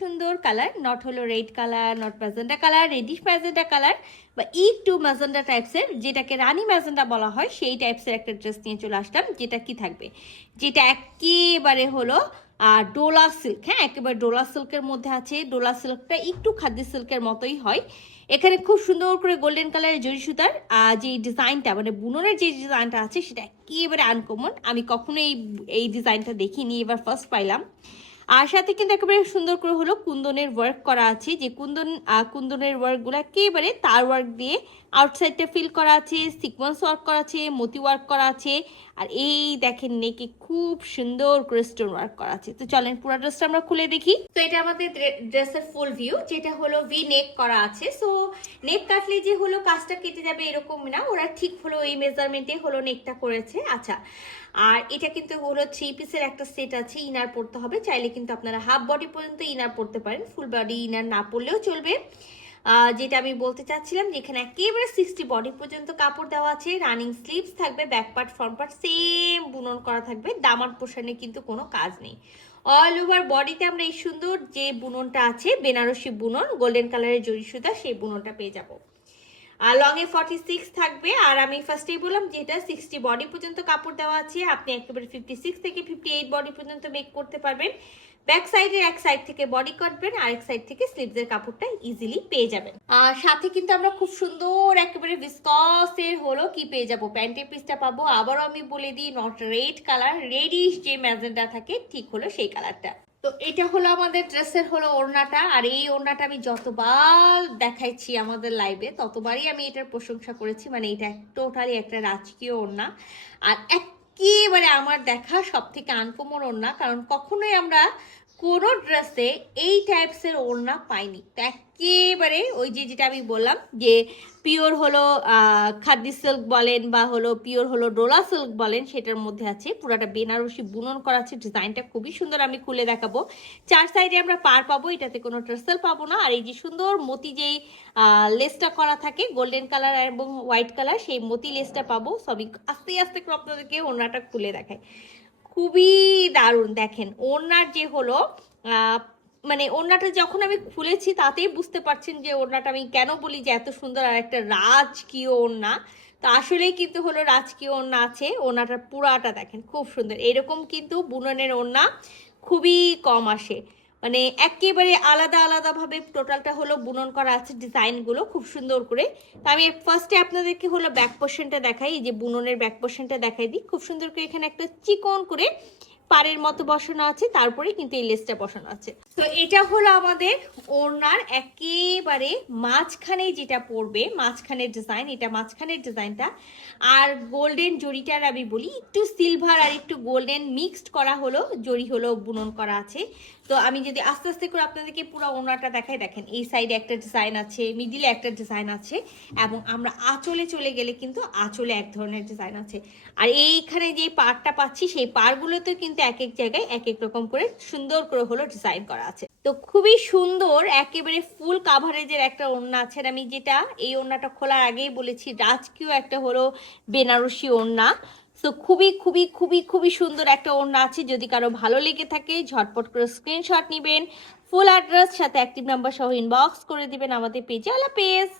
সুন্দর colour, not হলো red colour, not magenta colour, reddish magenta colour বা একটু ম্যাজেন্ডা টাইপসের, যেটাকে রানী ম্যাজেন্ডা বলা হয়, সেই টাইপসের একটা ড্রেস নিয়ে চলে আসলাম। যেটা কি থাকবে, যেটা একেবারে হলো ডোলা সিল্ক। হ্যাঁ, একেবারে ডোলা সিল্কের মধ্যে আছে। ডোলা সিল্কটা একটু খাদি সিল্কের মতোই হয়। এখানে খুব সুন্দর করে গোল্ডেন কালারের জরি সুতার যে ডিজাইনটা, মানে বুননের যে ডিজাইনটা আছে, সেটা একেবারে আনকমন। আমি কখনো এই ডিজাইনটা দেখিনি, এবার ফার্স্ট পাইলাম। আর সাথে কিন্তু একেবারে সুন্দর করে হলো কুন্দনের ওয়ার্ক করা আছে, যে কুন্দনের ওয়ার্কগুলো একেবারে তার ওয়ার্ক দিয়ে আউটসাইডটা ফিল করা আছে, সিকোয়েন্স ওয়ার্ক করা আছে, মতি ওয়ার্ক করা আছে। আর এই দেখেন নেকে খুব সুন্দর করে স্টোন ওয়ার্ক করা আছে। তো চলেন পুরো ড্রেসটা আমরা খুলে দেখি। তো এটা আমাদের ড্রেসের ফুল ভিউ, যেটা হলো ভি নেক করা আছে। সো নেক কাটলে যে হলো কাজটা কেটে যাবে এরকম না, ওরা ঠিক হলো এই মেজারমেন্টে হলো নেকটা করেছে। আচ্ছা, আর এটা কিন্তু হলো 3 পিসের একটা সেট আছে, ইনার পড়তে হবে। চাইলে কিন্তু আপনারা হাফ বডি পর্যন্ত ইনার পড়তে পারেন, ফুল বডি ইনার না পড়লেও চলবে। যেটা আমি বলতে চাচ্ছিলাম, যেখানে একেবারে 60 বডি পর্যন্ত কাপড় দেওয়া আছে, রানিং স্লিভস থাকবে, back part front part same বুনন করা থাকবে, দামার পোর্শনে কিন্তু কোনো কাজ নেই। অল ওভার বডিতে আমরা এই সুন্দর যে বুননটা আছে, বেনারসি বুনন, গোল্ডেন কালারের জরি সুতা, সেই বুননটা পেয়ে যাবো। আর লং এ 46 থাকবে। আর আমি ফার্স্টেই বললাম যে এটা 60 বডি পর্যন্ত কাপড় দেওয়া আছে, আপনি একেবারে 56 থেকে 58 বডি পর্যন্ত মেক করতে পারবেন। ব্যাক সাইডের এক সাইড থেকে বডি কাটবেন, আর এক সাইড থেকে স্লিভসের কাপড়টা ইজিলি পেয়ে যাবেন। আর সাথে কিন্তু আমরা খুব সুন্দর একেবারে ভিসকসের হলো কি পেয়ে যাবো, প্যান্টের পিসটা পাবো। আবারও আমি বলে দিই, নট রেড কালার, রেডিশ যে ম্যাজেন্ডা থাকে ঠিক হলো সেই কালারটা। তো এটা হলো আমাদের ড্রেসের হলো ওড়নাটা। আর এই ওড়নাটা আমি যতবার দেখাইছি আমাদের লাইভে, ততবারই আমি এটার প্রশংসা করেছি। মানে এটা টোটালি একটা রাজকীয় ওড়না, আর একেবারে আমার দেখা সব থেকে আনকমন ওড়না, কারণ কখনোই আমরা কোনো ড্রেসে এই টাইপসের ওড়না পাইনি। তো একেবারে ওই যে যেটা আমি বললাম যে পিওর হলো খাদি সিল্ক বলেন বা হলো পিওর হলো ডোলা সিল্ক বলেন, সেটার মধ্যে আছে পুরাটা বেনারসি বুনন করা আছে। ডিজাইনটা খুবই সুন্দর, আমি খুলে দেখাবো। 4 সাইডে আমরা পার পাবো, এটাতে কোনো টার্সেল পাবো না। আর এই যে সুন্দর মতি যেই লেসটা করা থাকে গোল্ডেন কালার এবং হোয়াইট কালার, সেই মতি লেসটা পাবো। সবই আস্তে আস্তে করে আপনাদেরকে ওড়নাটা খুলে দেখায়, খুবই দারুণ। দেখেন ওড়নার যে হলো মানে ওড়নাটা যখন আমি খুলেছি তাতেই বুঝতে পারছেন যে ওড়নাটা আমি কেন বলি যে এত সুন্দর আর একটা রাজকীয় ওড়না। তো আসলেই কিন্তু হলো রাজকীয় ওড়না আছে। ওড়নাটার পুরাটা দেখেন খুব সুন্দর। এরকম কিন্তু বুননের ওড়না খুবই কম আসে, মানে একেবারে আলাদা আলাদাভাবে টোটালটা হলো বুনন করা আছে, ডিজাইনগুলো খুব সুন্দর করে। তো আমি ফার্স্টে আপনাদেরকে হলো ব্যাক পোর্শনটা দেখাই, এই যে বুননের ব্যাক পোর্শনটা দেখাই দিই। খুব সুন্দর করে এখানে একটা চিকন করে পাড়ের মতো বসানো আছে, তারপরে কিন্তু এই লেসটা বসানো আছে। তো এটা হলো আমাদের ওড়নার একেবারে মাঝখানে যেটা পড়বে, মাঝখানের ডিজাইন, এটা মাঝখানের ডিজাইনটা। আর গোল্ডেন জরিটার আমি বলি একটু সিলভার আর একটু গোল্ডেন মিক্সড করা হলো জরি হলো বুনন করা আছে। তো আমি যদি আস্তে আস্তে করে আপনাদেরকে পুরো ওড়নাটা দেখাই, দেখেন এই সাইডে একটা ডিজাইন আছে, মিডিলে একটা ডিজাইন আছে, এবং আমরা আঁচলে চলে গেলে কিন্তু আঁচলে এক ধরনের ডিজাইন আছে। আর এইখানে যে পাড়টা পাচ্ছি, সেই পাড়গুলোতে কিন্তু এক এক জায়গায় এক এক রকম করে সুন্দর করে হলো ডিজাইন করা আছে। তো খুবই সুন্দর একেবারে ফুল কাভারেজের একটা ওড়না আছে। আমি যেটা এই ওড়নাটা খোলার আগেই বলেছি, রাজকীয় একটা হলো বেনারসি ওড়না। সো খুবই খুবই খুবই খুবই সুন্দর একটা ওড়না আছে। যদি কারো ভালো লেগে থাকে ঝটপট করে স্ক্রিনশট নেবেন, ফুল অ্যাড্রেস সাথে অ্যাক্টিভ নাম্বার সহ ইনবক্স করে দিবেন আমাদের পেজে। আল্লাহ হাফেজ।